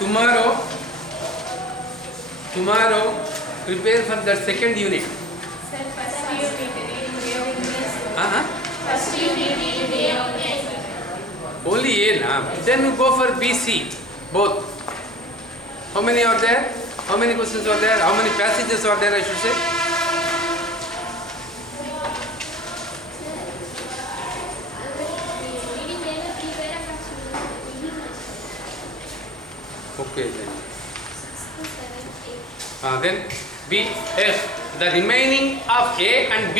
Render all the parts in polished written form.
tomorrow prepare for the second unit. Only A now. Then you go for BC, both. How many are there? How many questions are there? How many passages are there, I should say? Okay then B, F, the remaining of A and B.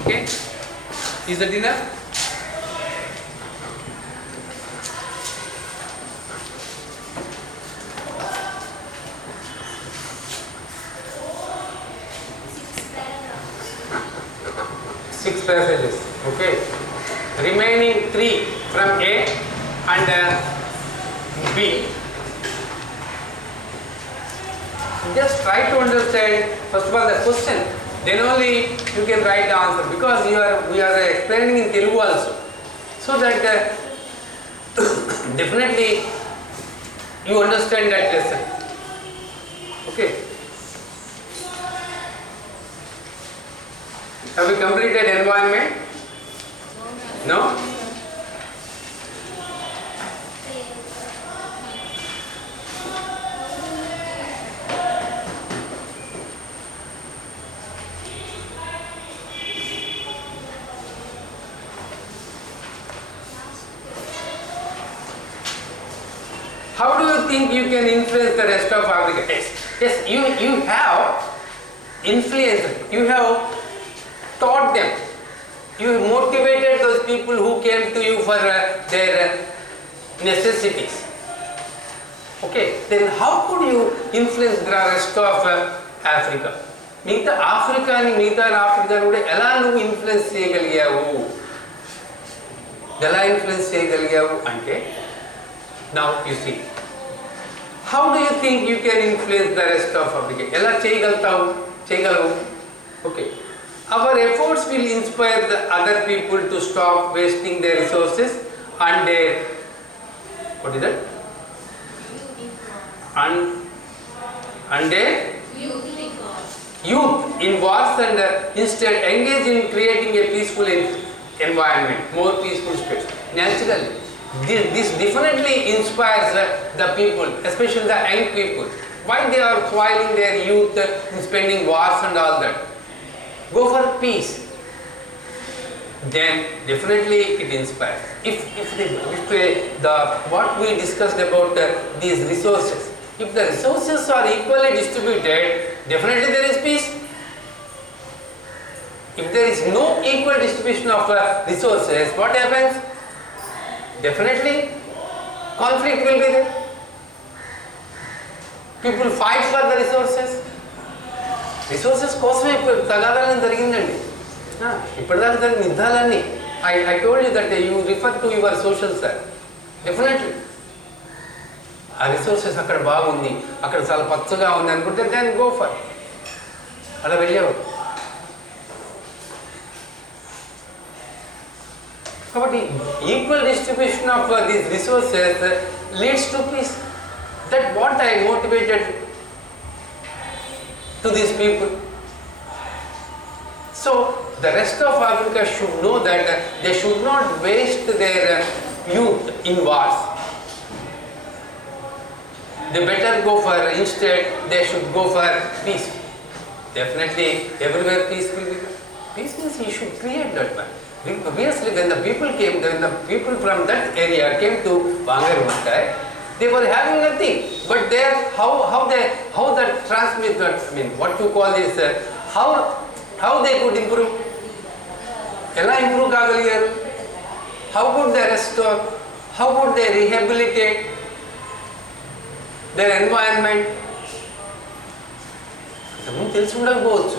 Okay, is that enough? Six passages. Okay, remaining 3 from A and B. Just try to understand first of all the question, then only you can write the answer, because we are explaining in Telugu also, so that definitely you understand that lesson. Okay. Have we completed environment? No? How do you think you can influence the rest of Africa? Yes, you have influenced, you have taught them, you motivated those people who came to you for their necessities. Okay, then how could you influence the rest of Africa? మిగతా ఆఫ్రికాని కూడా ఎలా నువ్వు ఇన్ఫ్లుయెన్స్ చేయగలిగావు అంటే now you see, how do you think you can influence the rest of Africa? ఎలా చేయగలవు? Okay, our efforts will inspire the other people to stop wasting their resources and their, what is that? And their youth in wars, and instead engage in creating a peaceful environment, more peaceful space. Naturally, this definitely inspires the people, especially the young people. Why they are spoiling their youth in spending wars and all that? Go for peace. Then definitely it inspires. If what we discussed about these resources, if the resources are equally distributed, definitely there is peace. If there is no equal distribution of resources, what happens? Definitely conflict will be there. People fight for the resources కోసమే తగాదాలని జరిగిందండి. ఇప్పటిదాకా జరిగిన యుద్ధాలన్నీ I told you that you refer to your social side. Definitely ఆ రిసోర్సెస్ అక్కడ బాగుంది, అక్కడ చాలా పచ్చగా ఉంది అనుకుంటే then go for it. అలా వెళ్ళేవారు. కాబట్టి equal distribution of these resources leads to peace. That what I motivated to these people. So the rest of Africa should know that they should not waste their youth in wars. They better go for, instead they should go for peace. Definitely everywhere peace will be. Peace means you should create that one. Obviously when the people from that area came to Bangarmattai, they were having nothing, but there how that transmit that, I mean what you call this, how they could improve, ela improve kagaligaru, how could they restore, how could they rehabilitate their environment? ఇంతకుముందు తెలిసి ఉండకపోవచ్చు,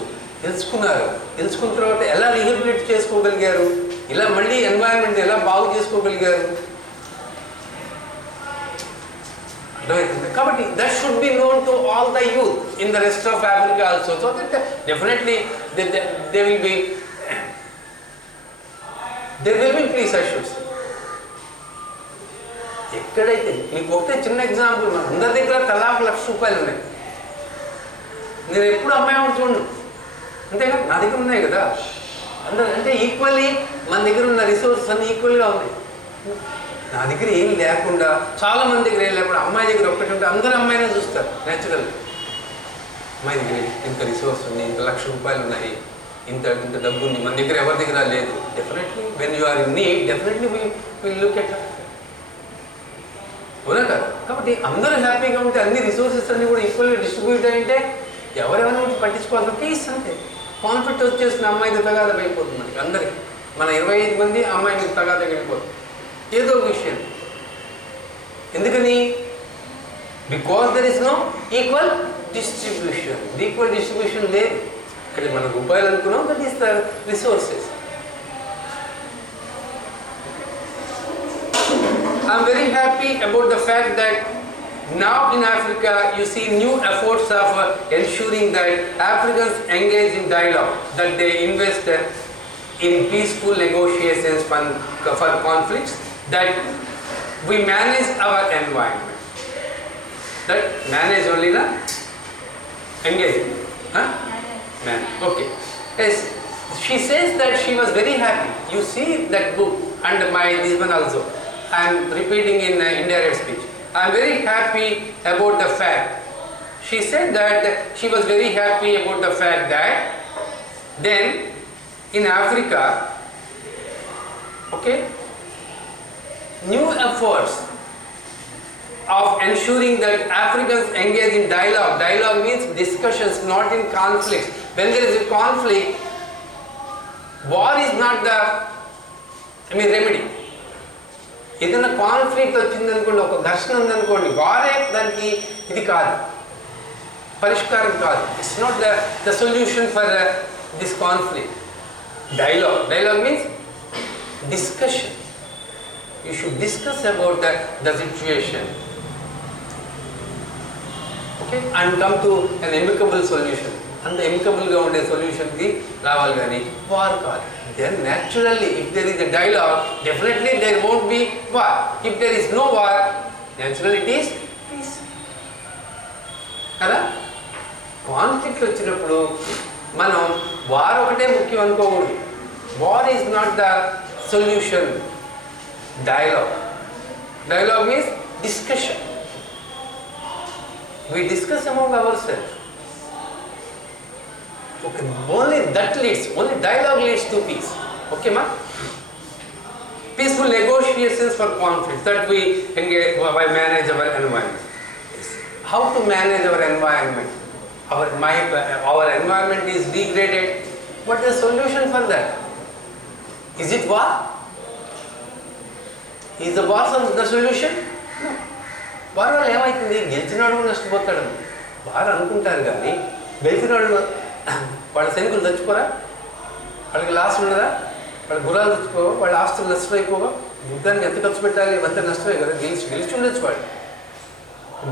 తెలుసుకున్న తర్వాత ఎలా రీహాబిలిట్ చేసుకోగలిగారు, ఇలా మళ్ళీ ఎన్వైరన్మెంట్ ఎలా బాగు చేసుకోగలిగారు, అర్థమవుతుంది. కాబట్టి that should be known to all the youth in the rest of Africa also, so that definitely they will B piece, I should say. ఇక్కడైతే మీకు ఒకటే చిన్న ఎగ్జాంపుల్, మన అందరి దగ్గర తలా ₹1,00,000 ఉన్నాయి. నేను ఎప్పుడు అమ్మాయి చూడను, అంతేగా, నా దగ్గర ఉన్నాయి కదా. అందరూ అంటే ఈక్వల్లీ మన దగ్గర ఉన్న రిసోర్సెస్ అన్నీ ఈక్వల్గా ఉన్నాయి. నా దగ్గర ఏం లేకుండా, చాలా మంది దగ్గర ఏం లేకుండా అమ్మాయి దగ్గర ఒక్కటి ఉంటే అందరూ అమ్మాయినే చూస్తారు న్యాచురల్. అమ్మాయి దగ్గర ఇంత రిసోర్స్ ఉంది, ఇంత ₹1,00,000 ఉన్నాయి, ఇంత ఇంత డబ్బు ఉంది, మన దగ్గర ఎవరి దగ్గర లేదు. Definitely when you are in need, definitely will look at her. అవునా కదా? కాబట్టి అందరూ హ్యాపీగా ఉంటే, అన్ని రిసోర్సెస్ అన్నీ కూడా ఈక్వల్గా డిస్ట్రిబ్యూట్ అయింటే ఎవరెవరి గురించి పట్టించుకోవాల్సిన పీస్ అంతే. కాన్ఫ్లిక్ట్ వచ్చేసిన అమ్మాయికి తగాదా అయిపోతుంది మనకి అందరికి. మన 25 మంది అమ్మాయి మీద తగాదా వెళ్ళిపోతుంది ఏదో విషయం. ఎందుకని? Because there is no equal distribution. Equal distribution లేదు. ఇక్కడ మనం రూపాయలు అనుకున్నాం, that is the resources. I'm very happy about the fact that now in Africa you see new efforts of ensuring that Africans engage in dialogue, that they invest in peaceful negotiations for conflicts, that we manage our environment. That manage only the engage. Huh? Man. Okay. Yes. She says that she was very happy. You see that book and this one also. I am repeating in indirect speech. I am very happy about the fact. She said that she was very happy about the fact that then in Africa, okay, new efforts of ensuring that Africans engage in dialogue. Dialogue means discussions, not in conflicts. When there is a conflict, war is not the remedy. ఏదైనా కాన్ఫ్లిక్ట్ వచ్చిందనుకోండి, ఒక ఘర్షణ ఉందనుకోండి, వారే దానికి ఇది కాదు, పరిష్కారం కాదు. It's not the solution for this conflict. Dialogue means discussion. You should discuss about the situation, okay, and come to an amicable solution. అంత ఎమికబుల్గా ఉండే సొల్యూషన్కి రావాలి, కానీ వార్ కాదు. Then naturally, if there is a dialogue, definitely there won't be war. If there is no war, naturally it is peace. కదా? కాన్ఫ్లిక్ట్ వచ్చినప్పుడు మనం వార్ ఒకటే ముఖ్యం అనుకోకూడదు. War is not the solution. Dialogue means discussion. We discuss among ourselves. Okay, only dialogue leads to peace. Okay, ma? Peaceful negotiations for conflicts, that we engage, we manage our environment. How to manage our environment? Our environment is degraded. What is the solution for that? Is it war? Is the war the solution? No. War వల్ల ఏమవుతుంది? గెలిచినాడు నష్టపోతాడు. వారు అనుకుంటారు కానీ గెలిచినాడు వాళ్ళ సైనికులు చచ్చిపోరా? వాళ్ళకి లాస్ ఉండదా? వాళ్ళ గుర్రాలు చచ్చిపోవా? వాళ్ళ ఆస్తులు నష్టమైపోవా? యుద్ధానికి ఎంత ఖర్చు పెట్టాలి? అంత నష్టమే కదా. గెలిచి ఉండొచ్చు వాళ్ళు.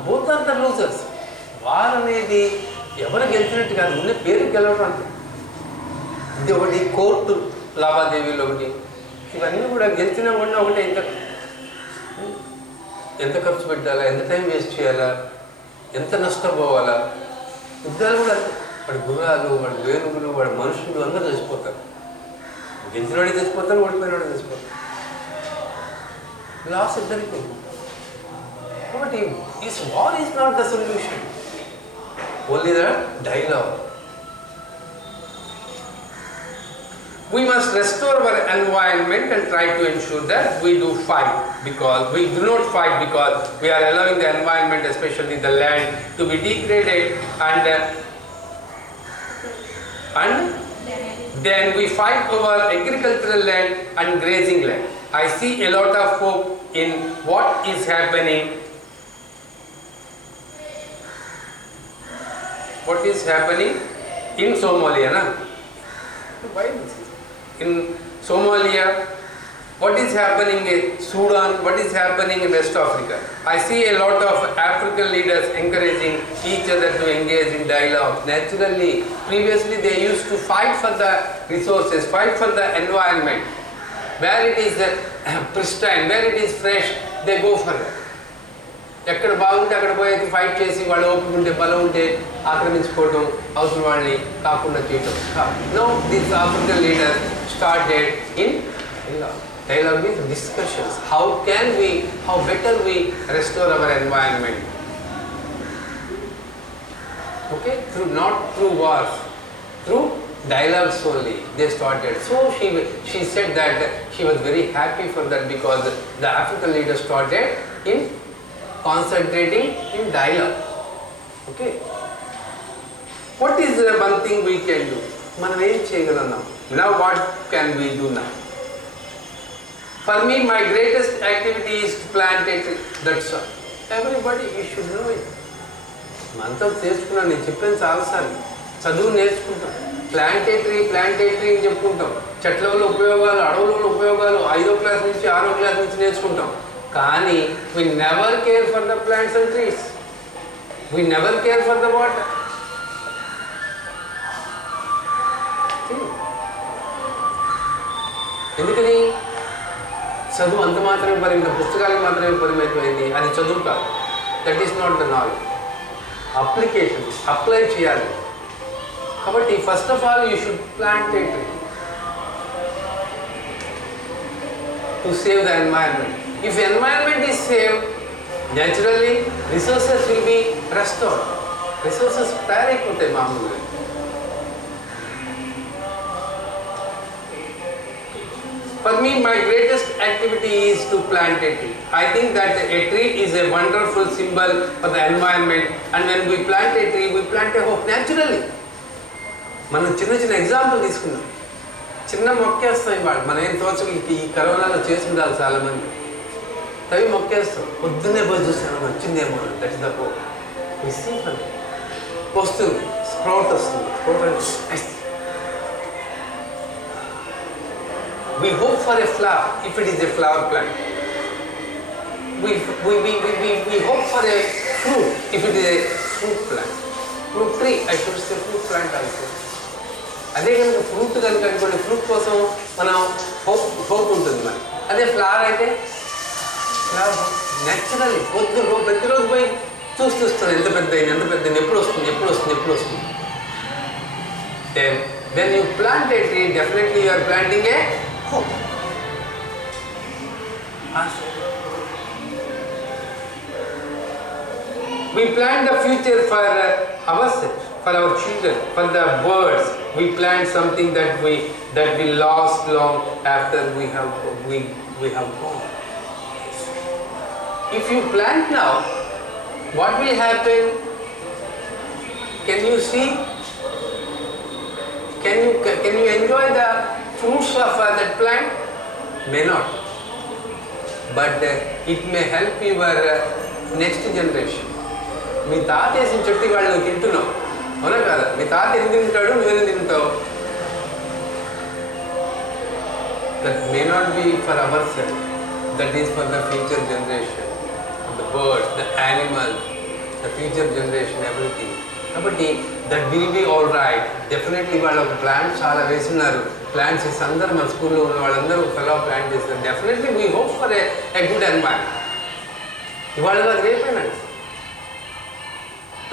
Both are the losers. War అనేది ఎవరు గెలిచినట్టు కాదు, ఉండే పేరు గెలవడం అంతే. ఇది ఒకటి, కోర్టు లావాదేవీలు ఒకటి, ఇవన్నీ కూడా గెలిచిన ఉన్న ఒకటే. ఎంత ఖర్చు పెట్టాలా, ఎంత టైం వేస్ట్ చేయాలా, ఎంత నష్టపోవాలా. యుద్ధాలు కూడా వాడి గుర్రాలు, వాడి వేణువులు, వాడి మనుషులు అందరూ చచ్చిపోతారు. గెలిచినవాడికి చచ్చిపోతారు, ఓడిపోయినవాడికి చచ్చిపోతారు. లాస్ ఇద్దరికి. కాబట్టి this war is not the solution, only the dialogue. We must restore our environment and try to ensure that we do fight, because we do not fight because we are allowing the environment, especially the land, to be degraded, and then we fight over agricultural land and grazing land. I see a lot of hope in what is happening. What is happening in Somalia, na? In Somalia, what is happening in Sudan, what is happening in West Africa. I see a lot of African leaders encouraging each other to engage in dialogue. Naturally, previously they used to fight for the resources, fight for the environment. Where it is pristine, where it is fresh, they go for it. ఎక్కడ బాగుంటే అక్కడ పోయి ఫైట్ చేసి వాళ్ళు ఒప్పుకుంటే బలం ఉంటే ఆక్రమించుకోవడం అవసరం వాళ్ళని కాకుండా చేయటం. No this African leader started in dialogue means discussions. How better we restore our environment? Okay, not through wars, through dialogues only they started. So she said that she was very happy for that because the African leaders started in concentrating in dialogue. Okay, what is one thing we can do? మనం ఏం చేయగలం? Now what can we do now? For me, my greatest activity is to plant a tree. That's all. Everybody, you should know it. అంతా చేసుకున్నాను, నేను చెప్పాను చాలాసార్లు. చదువు నేర్చుకుంటాం, ప్లాంట్ ఏ ట్రీ అని చెప్పుకుంటాం. చెట్ల వల్ల ఉపయోగాలు, అడవుల వల్ల ఉపయోగాలు 5వ క్లాస్ నుంచి 6వ క్లాస్ నుంచి నేర్చుకుంటాం. కానీ we never care for the plants and trees. We never care for the water. ఎందుకని? చదువు అంత మాత్రమే పరిమితం, పుస్తకాలకు మాత్రమే పరిమితమైంది. అది చదువు కాదు. That is not the knowledge. Application, apply చేయాలి. కాబట్టి first of all you should plant a tree to save the environment. If environment is save, naturally resources will be restored. Resources తయారైపోతాయి మామూలుగా. For me, my greatest activity is to plant a tree. I think that a tree is a wonderful symbol for the environment, and when we plant a tree, we plant a hope naturally. మనం చిన్న ఎగ్జాంపుల్ తీసుకున్నాం. చిన్న మొక్కేస్తాం ఇవాళ. మనం ఏం తోచకి ఈ కరోనాలో చేసుకుంటారు చాలామంది. తవి మొక్కేస్తాం. పొద్దున్నే పోయి చూస్తాను వచ్చిందేమో. That is the hope. వస్తుంది, స్ప్రౌట్ వస్తుంది. We hope for a flower if it is a flower plant. We hope for a fruit if it is a fruit plant. Fruit tree, I should say fruit plant also. అదే కనుక ఫ్రూట్ కనుక అనుకోండి, ఫ్రూట్ కోసం మనం హోప్ ఉంటుంది మరి. అదే ఫ్లవర్ అయితే ఫ్లవర్ న్యాచురల్లీ ప్రతిరోజు పోయి చూస్తాను ఎంత పెద్ద ఎప్పుడు వస్తుంది. Then you plant a tree, definitely you are planting a hope. We plant the future for ourselves, for our children, for the birds. We plant something that will last long after we have gone. If you plant now, what will happen? Can you see? Can you enjoy the fruits of that plant? May not, but it may help your next generation. మీ తాత వేసిన చెట్టు వాళ్ళు నువ్వు తింటున్నావు, అవునా కదా? మీ తాత ఎందుకు తింటాడు, నువ్వేం తింటావు? That may not be for ourselves, that is for the future generation, the birds, the animals, the future generation, everything. కాబట్టి that will be all right. Definitely వాళ్ళు ఒక ప్లాంట్ చాలా వేస్తున్నారు. ప్లాంట్స్ వేసి అందరూ మన స్కూల్లో ఉన్న వాళ్ళందరూ ఫెలో ప్లాంట్ చేస్తారు. Definitely we hope for a good environment. ఇవాళ కాదు, రేపేనండి.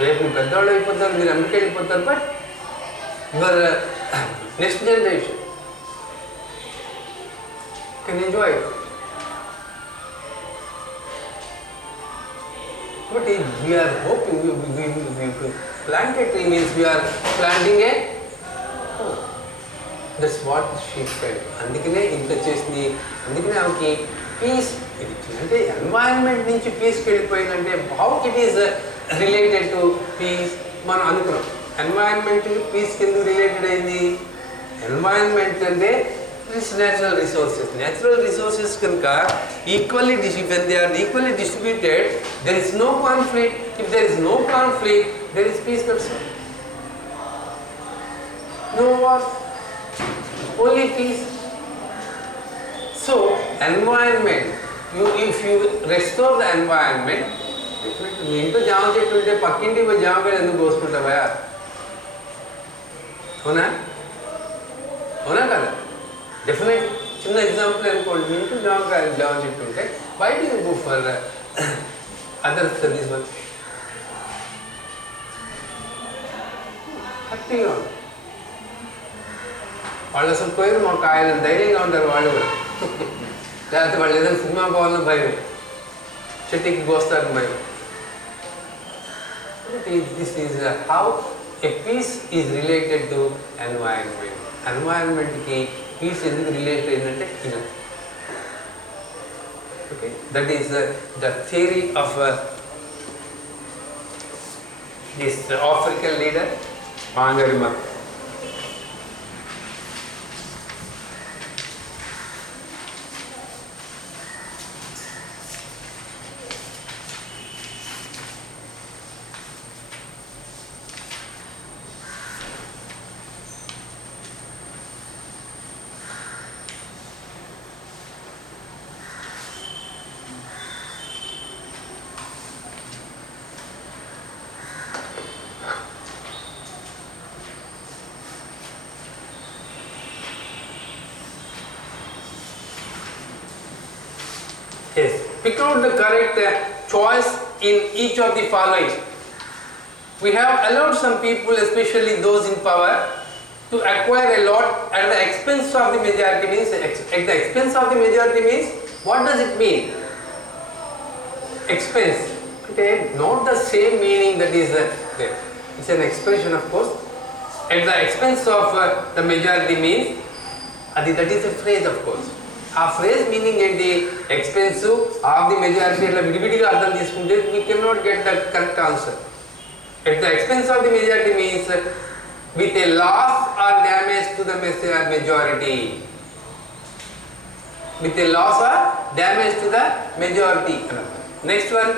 రేపు మీ పెద్దవాళ్ళు అయిపోతారు, మీరు అమెరికా వెళ్ళిపోతారు. But your next generation can enjoy. But we are hoping, we plant a tree means we are planting a hope. That's what she said. అందుకనే ఇంత చేసింది. అందుకనే ఆమెకి పీస్ ఇచ్చింది. అంటే ఎన్వైరన్మెంట్ నుంచి పీస్కి వెళ్ళిపోయిందంటే how it is related to peace మనం అనుకున్నాం. ఎన్వైరన్మెంట్ పీస్కి ఎందుకు రిలేటెడ్ అయింది? ఎన్వైరన్మెంట్ అంటే These natural resources kanuka equally when they are equally distributed, there is no conflict. If there is no conflict, there is peace. No war, only peace. So environment, if you restore the environment, definitely మీ ఇంట్లో జామ చెట్టు ఉంటే పక్కింటికి పోయి జామకాయలు ఎందుకు కోసుకుంటావా? అవునా కదా? డెఫినెట్ చిన్న ఎగ్జాంపుల్ అనుకోండి, మీ ఇంట్లో జామ చెట్టు ఉంటే బయట go for Others, this one. హ్యాపీగా ఉంది. వాళ్ళు అసలు పోయారు మాకు ఆయన ధైర్యంగా ఉంటారు వాళ్ళు కూడా. లేకపోతే వాళ్ళు ఏదైనా సినిమా పోవాలని భయం, చెట్టుకి కోస్తారని భయం. This is how a peace is related to environment. ఎన్వైరన్మెంట్కి పీస్ ఎందుకు రిలేటెడ్ అయిందంటే ఇలా. Okay, that is the theory of this African leader Mangarima. Yes. Pick out the correct choice in each of the following. We have allowed some people, especially those in power, to acquire a lot at the expense of the majority. Means at the expense of the majority means, what does it mean? Expense. Okay, not the same meaning that is there. It's an expression, of course. At the expense of the majority means, that is a phrase, of course. ఆ phrase meaning ఏంటి? Expensive of the majority. ఇట్లా విడివిడిగా అర్థం తీసుకుంటే we can not get the correct answer. At the expense of the majority means with a loss or damage to the majority. With a loss or damage to the majority. Next one,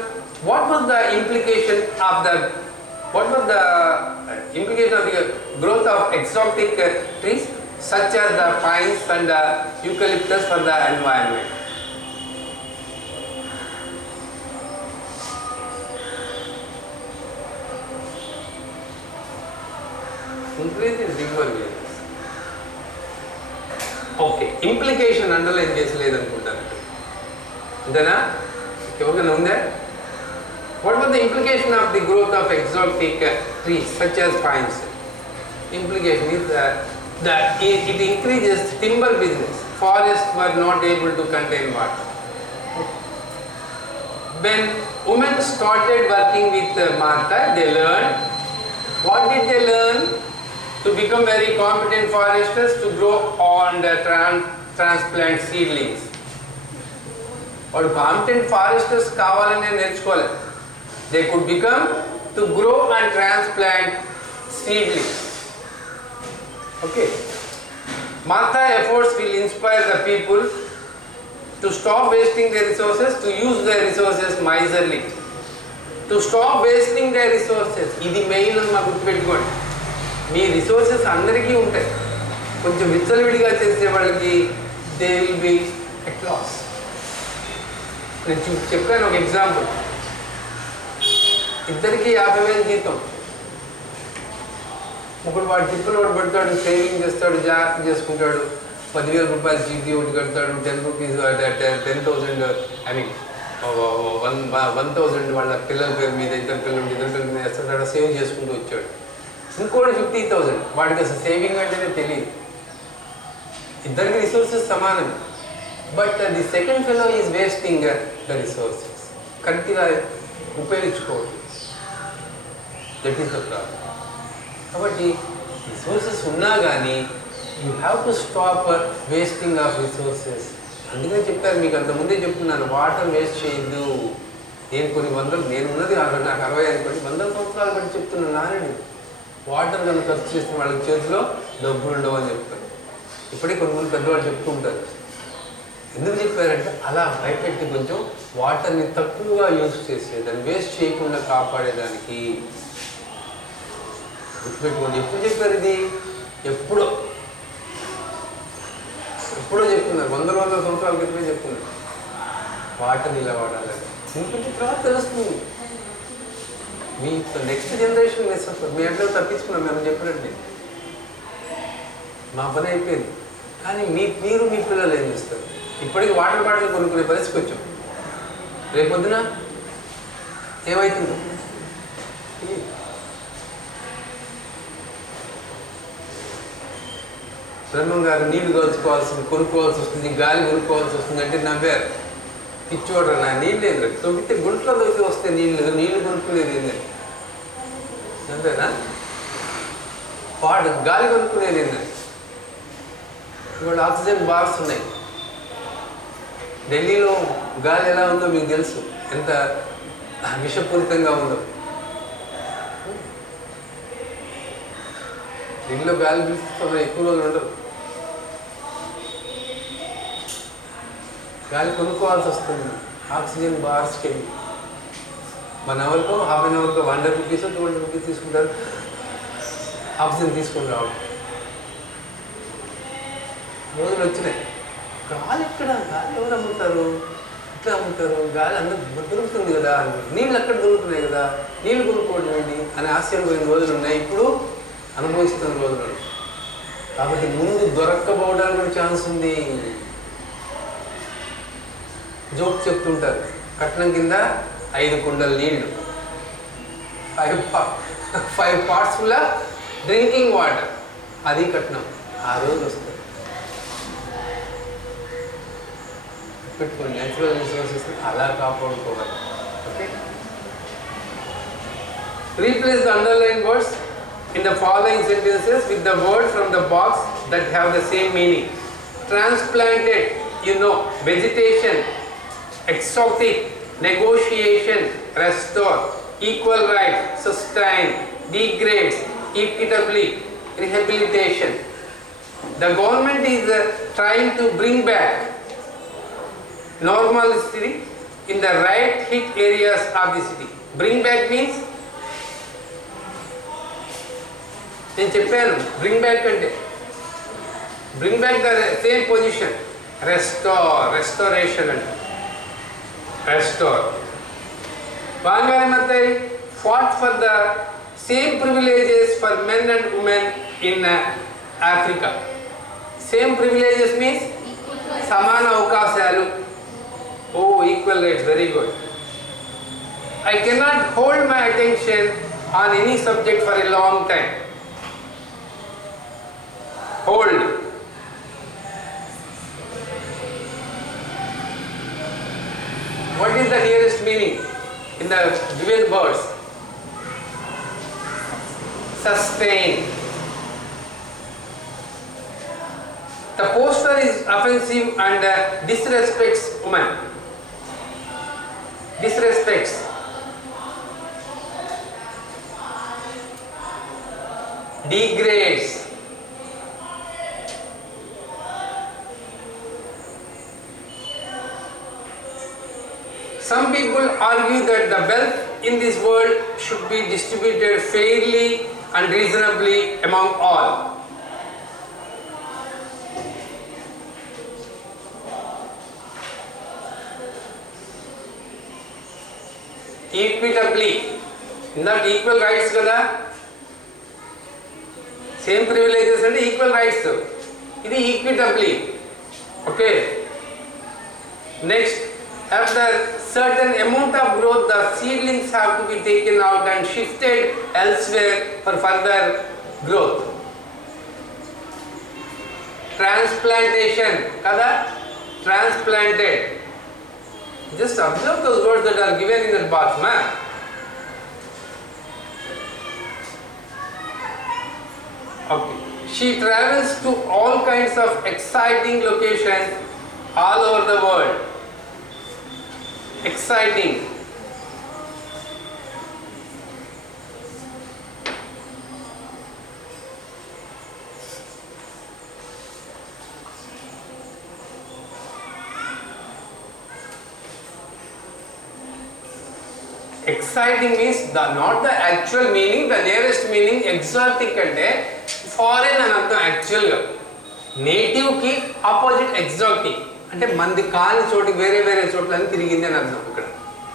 what was the implication of the growth of exotic trees such as the pines and the eucalyptus for the environment. Increase in timber values. Okay, implication underline చేసలేదు అనుకుంటాను. అంతేనా? ఎవరికైనా ఉందా? What was the implication of the growth of exotic trees such as pines? Implication is that it increases timber business. Forests were not able to contain water. When women started working with Martha, they learned. What did they learn? To become very competent foresters, to grow and transplant seedlings. Or competent foresters kavalane nerchukovali. They could become to grow and transplant seedlings. Okay. Martha efforts will inspire the people to stop wasting their resources, to use their resources miserly. To stop wasting their resources. ఇది మెయిన్ అని మాకు గుర్తుపెట్టుకోండి. మీ రిసోర్సెస్ అందరికీ ఉంటాయి, కొంచెం విచ్చలవిడిగా చేసే వాళ్ళకి they will be at loss. నేను చెప్పాను ఒక ఎగ్జాంపుల్. ఇద్దరికి 50,000 జీతం. ఒకడు వాడు టిప్పులు వాడు పెడతాడు, సేవింగ్ చేస్తాడు, జాగ్రత్త చేసుకుంటాడు, 10,000 రూపాయలు చీటీ ఒకటి కడతాడు, 10 రూపీస్ 10,000 ఐ మీన్ 1,000 వాళ్ళ పిల్లల పేరు మీద, ఇద్దరు పిల్లల మీద వేస్తాడు, సేవ్ చేసుకుంటూ వచ్చాడు. ఇంకోటి 50,000. వాడికి అసలు సేవింగ్ అంటేనే తెలియదు. ఇద్దరికి రిసోర్సెస్ సమానం. But the second fellow is wasting the resources. కరెక్ట్గా ఉపయోగించుకోవద్దు. That is the problem. కాబట్టి రిసోర్సెస్ ఉన్నా కానీ you have to stop wasting of resources. అందుకని చెప్పారు మీకు, అంతకుముందే చెప్తున్నాను, వాటర్ వేస్ట్ చేయొద్దు. నేను కొన్ని వందలు, నేను ఉన్నది నాకు 60 అనుకోండి, 100 సంవత్సరాలు బట్టి చెప్తున్నాను. నానండి, వాటర్ కనుక ఖర్చు చేసిన వాళ్ళకి చేతిలో డబ్బులు ఉండవు అని చెప్తారు. ఇప్పటికీ కొంతమంది పెద్దవాళ్ళు చెప్తూ ఉంటారు. ఎందుకు చెప్పారంటే అలా భయపెట్టి కొంచెం వాటర్ని తక్కువగా యూజ్ చేసేదాన్ని, వేస్ట్ చేయకుండా కాపాడేదానికి. గుర్తుపెట్టుకోండి. ఎప్పుడు చెప్పారు ఇది? ఎప్పుడో చెప్తున్నారు. 100 సంవత్సరాల క్రితమే చెప్తున్నారు వాటర్ని ఇలా వాడాలని. ఇంకొంచెం తర్వాత తెలుస్తుంది. మీ నెక్స్ట్ జనరేషన్ మిస్ అవుతుంది. మీ ఎట్లా తప్పించుకున్నాం మేము చెప్పినట్టు, మా పని అయిపోయింది. కానీ మీరు మీ పిల్లలు ఏం చేస్తారు? ఇప్పటికీ వాటర్ బాటిల్ కొనుక్కునే పరిస్థితికి వచ్చాం. రేపొద్దున ఏమవుతుంది? బ్రహ్మం గారు నీళ్లు కొనుక్కోవాల్సింది కొనుక్కోవాల్సి వస్తుంది, గాలి కొనుక్కోవాల్సి వస్తుంది అంటే నవ్వారు. పిచ్చోడ్రా, నా నీళ్ళు లేదు, తొమ్మితే గుంట్లో దొరికి వస్తే నీళ్లు కొనుక్కునేది ఏంటంటే అంతేనా? గాలి కొనుక్కునేది ఏంటంటే ఇవాళ ఆక్సిజన్ బార్స్ ఉన్నాయి. ఢిల్లీలో గాలి ఎలా ఉందో మీకు తెలుసు, ఎంత విషపూరితంగా ఉందో. ఢిల్లీలో గాలి పీల్చుతున్న ఎక్కువ రోజులు ఉండవు, గాలి కొనుక్కోవాల్సి వస్తుంది ఆక్సిజన్ బార్స్కి వెళ్ళి. 1 అవర్కో ½ అన్ అవర్కో 100 రూపీస్ 200 రూపీస్ తీసుకుంటారు ఆక్సిజన్ తీసుకుని రావడం. రోజులు వచ్చినాయి. గాలి ఎక్కడ? గాలి ఎవరు అమ్ముతారు? ఇట్లా అమ్ముతారు. గాలి అందరూ దొరుకుతుంది కదా, నీళ్ళు ఎక్కడ దొరుకుతున్నాయి కదా, నీళ్ళు కొనుక్కోవడం ఏంటి అని ఆశ్చర్యపోయిన రోజులు ఉన్నాయి. ఇప్పుడు అనుభవిస్తున్న రోజులు. కాబట్టి ముందు దొరక్కపోవడానికి కూడా ఛాన్స్ ఉంది. జోక్ చెప్తుంటారు, కట్నం కింద 5 కుండల నీళ్లు, 5 pots full of drinking water, అది కట్నం. ఆ రోజు వస్తుంది. పెట్టుకోండి, న్యాచురల్ రిసోర్సెస్ అలా కాపాడుకోవాలి. Okay, replace the underline words in the following sentences with the word from the box that have the same meaning. Transplanted, vegetation, exotic, negotiation, restore, equal right, sustain, degrades, equitably, rehabilitation. The government is trying to bring back normalcy in the right hit areas of the city. Bring back means, నేను చెప్పాను, bring back అంటే bring back the same position. Restoration అంటే restore. బాగానే మతాయి fought for the same privileges for men and women in Africa. Same privileges means సమాన అవకాశాలు. Oh, equal rights, very good. I cannot hold my attention on any subject for a long time. Hold. What is the nearest meaning in the given words? Sustain. The poster is offensive and disrespects women. Disrespects. Degrades. Some people argue that the wealth in this world should be distributed fairly and reasonably among all. Equitably. Not equal rights kada. Same privileges and equal rights. It is equitably. Okay. Next. After certain amount of growth, the seedlings have to be taken out and shifted elsewhere for further growth. Transplantation, kada? Transplanted. Just observe those words that are given in that box, man. Okay. She travels to all kinds of exciting locations all over the world. Exciting. Exciting means not the actual meaning, the nearest meaning. Exotic ante foreign అని అర్థం. యాక్చువల్గా నేటివ్ కి opposite exotic అంటే మంది కాని చోటికి వేరే చోట్లని తిరిగింది అని అర్థం. ఇక్కడ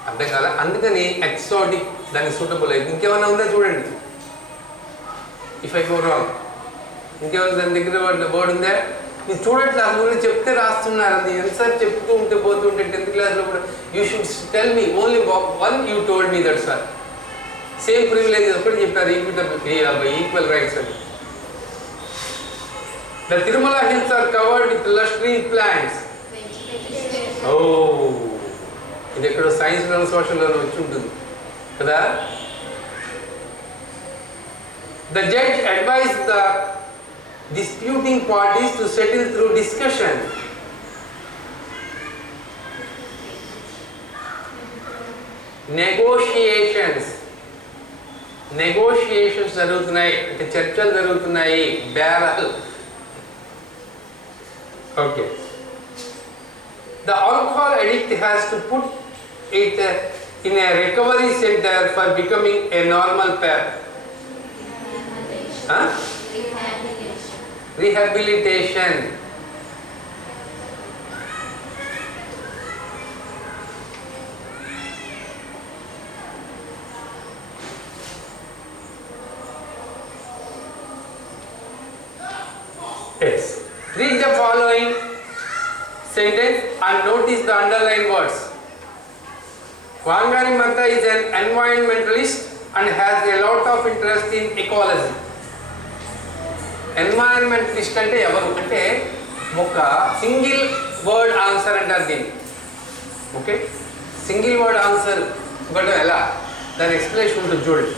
అర్థం కాదా? అందుకని ఎక్సాటిక్ దానికి సూటబుల్ అయింది. ఇంకేమైనా ఉందా చూడండి. ఇఫ్ ఐ గో రాంగ్, ఇంకేమైనా దాని దగ్గర వర్డ్ ఉందా? మీరు చూడట్లే అసలు చెప్తే రాస్తున్నారు. అది ఎంతసారి చెప్తూ ఉంటే పోతుంటే 10th క్లాస్లో కూడా you should tell me only one you told me that sir. Same privileges ఒకటి చెప్పారు, ఈక్వల్ రైట్స్ అని. The Tirumala hills are covered with lush green plants. Oh, ఇది ఎక్కడో సైన్స్లోనూ సోషల్లోనూ వచ్చి ఉంటుంది కదా. The judge advised the disputing parties to settle through discussion. Negotiations జరుగుతున్నాయి అంటే చర్చలు జరుగుతున్నాయి, బేరాలు. Okay. The alcohol addict has to put it in a recovery center for becoming a normal pair. Huh? Rehabilitation. Yes. Read the following sentence and notice the underlined words. Wangari Maathai is an environmentalist and has a lot of interest in ecology. Environmentalist అంటే ఎవరు అంటే ఒక single word answer అంటారు దీన్ని. Okay, single word answer ఇవ్వడం ఎలా, దాని ఎక్స్ప్లెనేషన్ ఉంటుంది చూడండి.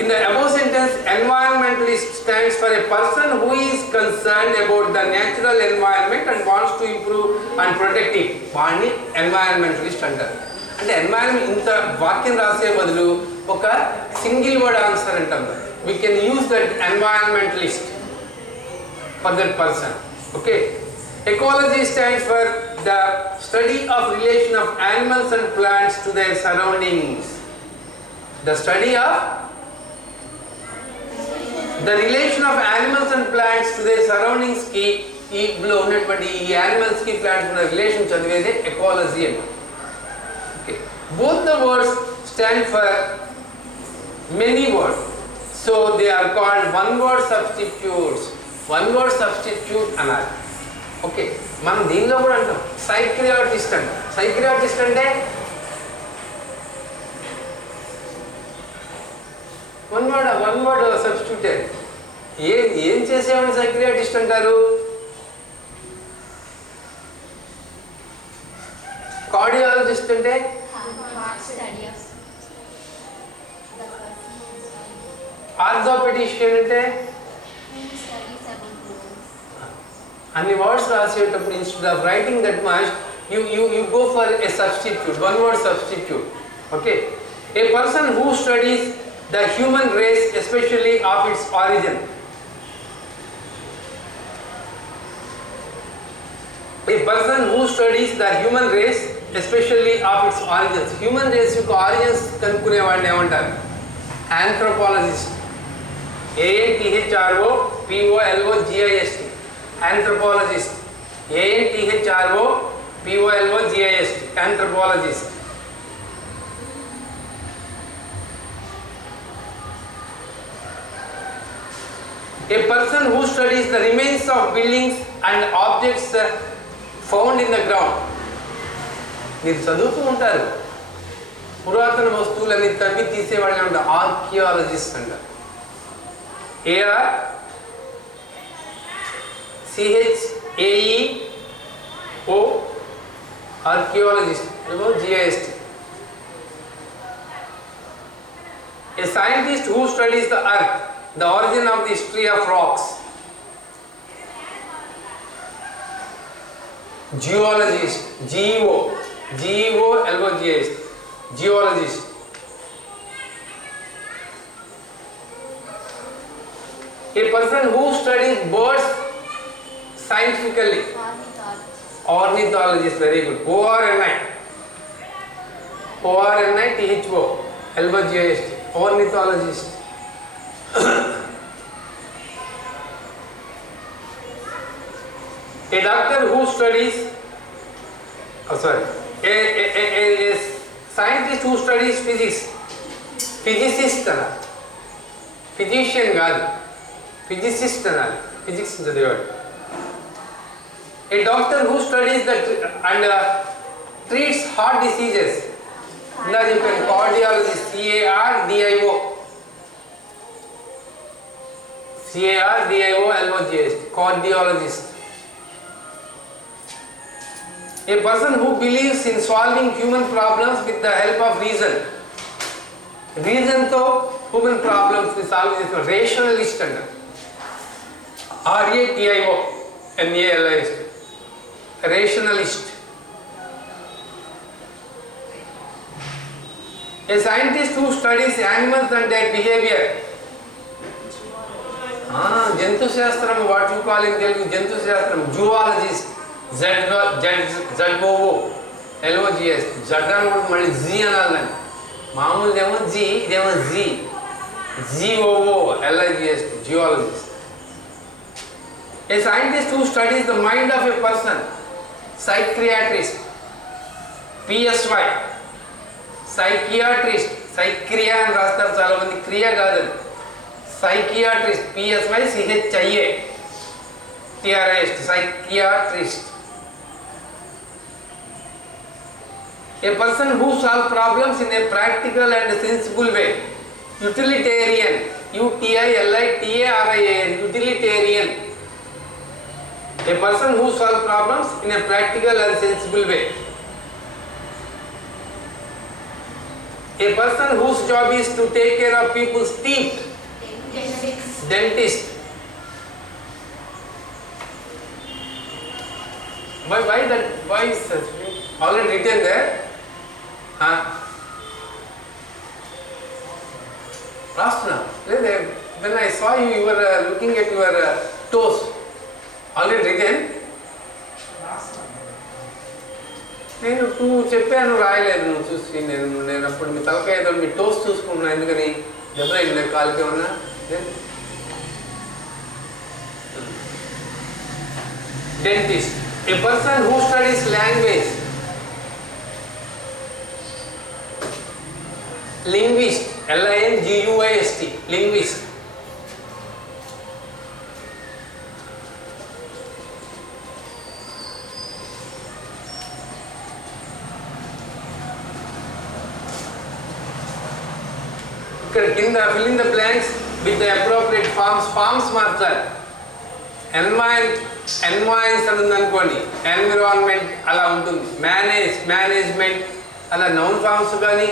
In the above sentence environmentalist stands for a person who is concerned about the natural environment and wants to improve and protect it. వాడిని ఎన్వైరన్మెంటలిస్ట్ అంటారు. అంటే ఎన్వైరన్మెంట్ ఇంత వాక్యం రాసే బదులు ఒక సింగిల్ వర్డ్ ఆన్సర్ అంటాం. We can use that environmentalist for that person. Okay, ecology stands for the study of relation of animals and plants to their surroundings. The study of the relation of animals and plants to their surroundings ki ee below unnatuvanti ee animals ki plants unna relation chadivede ecology anta. Okay, both the words stand for many words, so they are called one word substitutes. One word substitute అన్నారు. ఓకే, మనం దీనిలో కూడా అంటాం సైక్రియాటిస్ట్ అంట. సైక్రియాటిస్ట్ అంటే one word substitute. ఏం చేసేవాడిని సైక్రియాటిస్ట్ అంటారు? కార్డియాలజిస్ట్ అంటే ఆర్థోపెడిషియన్ అంటే అన్ని వర్డ్స్ రాసేటప్పుడు instead of writing that much you go for a substitute, one word substitute. Okay, a person who studies the human race especially of its origin. A person who studies the human race especially of its origins. Human race యొక్క origins కనుక్కునే వాడిని ఏమంటారు? Anthropologist. ANTHROPOLOGIST. Anthropologist. ANTHROPOLOGIST. Anthropologist. A person who studies the remains of buildings and objects found in the ground. మీరు చదువుతూ ఉంటారు, పురాతన వస్తువులని తవ్వి తీసేవాళ్ళని అంటారు ఆర్కియాలజిస్ట్ అంటారు. ARCHAEO archaeologist, GIST. A scientist who studies the earth, the origin of the history of rocks. Geologist, GEOLOGIST, geologist. A person who studies birds scientifically. Ornithologist, very good. ORNITHO, LOGIST, ornithologist. A doctor who studies, a scientist who studies physics, physicist ana, physician gaadu, physicist ana, physics చదివాడు. A doctor who studies and treats heart diseases. Cardiologist, CARDIO. CARDIOLOGist, cardiologist. A person who believes in solving human problems with the help of reason. Reason to human problems we solve is rationalist and RATIONAList. Rationalist. A scientist who studies animals and their behavior. Jantu Shastram, what you call in Telugu, Jantu Shastram, zoologist, ZOO, LOGS, Zadan would mali Z analan. Mamul demo G, demo Z, ZOO, LOGS, geologist. A scientist who studies the mind of a person, psychiatrist, PSY, psychiatrist, psychria and rastar chala mandi kriya gadan. Psychiatrist, PSY, CHIA, TRIST, psychiatrist. A person who solves problems in a practical and sensible way. Utilitarian, UTILITARIAN, utilitarian. A person who solves problems in a practical and sensible way. A person whose job is to take care of people's teeth. Dentist. Why is such? Already written there? Last now. When I saw you, you were looking at your toes. Already written? నేను టూ చెప్పాను రాయలేదు నువ్వు చూసి నేను అప్పుడు మీ తలకాయ ఏదో మీ టోస్ చూసుకున్నా ఎందుకని దెబ్బ అయింది కాలుకి ఏమన్నా dentist, a person who studies language. Linguist, LINGUIST, linguist. Fill in the blanks with the appropriate forms. Forms marchal. Environment అనుకోండి, ఎన్విరాన్మెంట్ అలా ఉంటుంది. మేనేజ్మెంట్ అలా నౌన్ ఫార్మ్స్ కానీ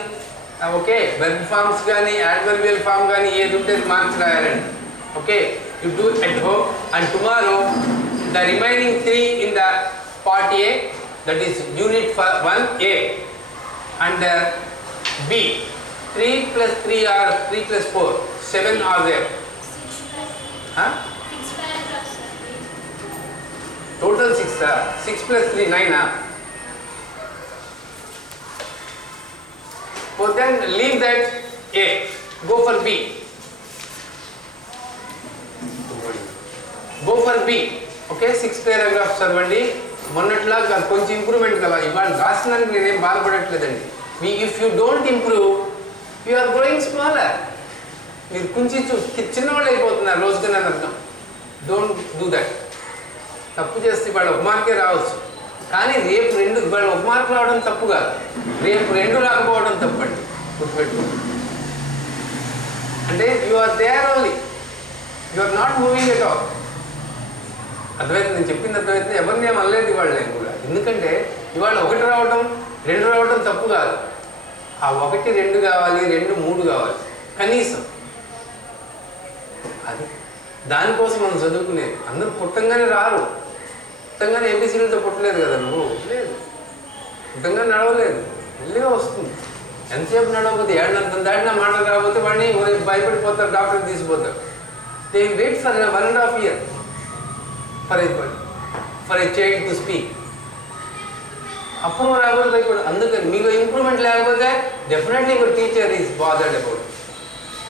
ఓకే వెర్బ్ ఫార్మ్స్ కానీ అడ్వర్బియల్ ఫార్మ్ కానీ ఏది ఉంటే మార్క్స్ రాయాలండి. Okay you do at home and tomorrow the remaining 3 in the part A, that is unit 1A and B. 3 plus 3 are 3 plus 4, 7 are there. Total 6, 6 plus 3, 9. So then leave that A, go for B. Go for B. Okay, 6 paragraphs చదవండి. మొన్నట్లాగా కొంచెం ఇంప్రూవ్మెంట్ కదా, ఇవాళ రాసినానికి నేనేం బాధపడట్లేదండి. If you don't improve, you are growing smaller. మీరు కొంచెం చిన్నవాళ్ళు అయిపోతున్నారు రోజుకన్నా అర్థం. Don't do that. తప్పు చేస్తే ఇవాళ 1 మార్కే రావచ్చు, కానీ రేపు 2 ఇవాళ 1 మార్క్ రావడం తప్పు కాదు, రేపు 2 రాకపోవడం తప్పండి. గుర్తుపెట్టుకోండి. అంటే you are there only, you are not moving at all. అర్థమైతే నేను చెప్పింది అర్థమైతే ఎవరిని ఏం అనలేదు ఇవాళ నేను కూడా. ఎందుకంటే ఇవాళ 1 రావడం 2 రావడం తప్పు కాదు, ఆ 1 2 కావాలి, 2 3 కావాలి కనీసం. అది దానికోసం మనం చదువుకునేది. అందరూ పుట్టంగానే రారు, పుట్టంగానే ఏబీసీలతో పుట్టలేదు కదా, నువ్వు లేదు, పుట్టంగానే నడవలేదు, మెల్లిగా వస్తుంది. ఎంతసేపు నడవకపోతే 7 అర్థం దాటినా మాటలు రాకపోతే వాడిని భయపడిపోతారు, డాక్టర్ని తీసిపోతారు. They wait for 1.5 years for a child to speak. అప్పుడు రాబోదు భయపడు. అందుకని మీకు ఇంప్రూవ్మెంట్ లేకపోతే definitely your teacher is bothered about.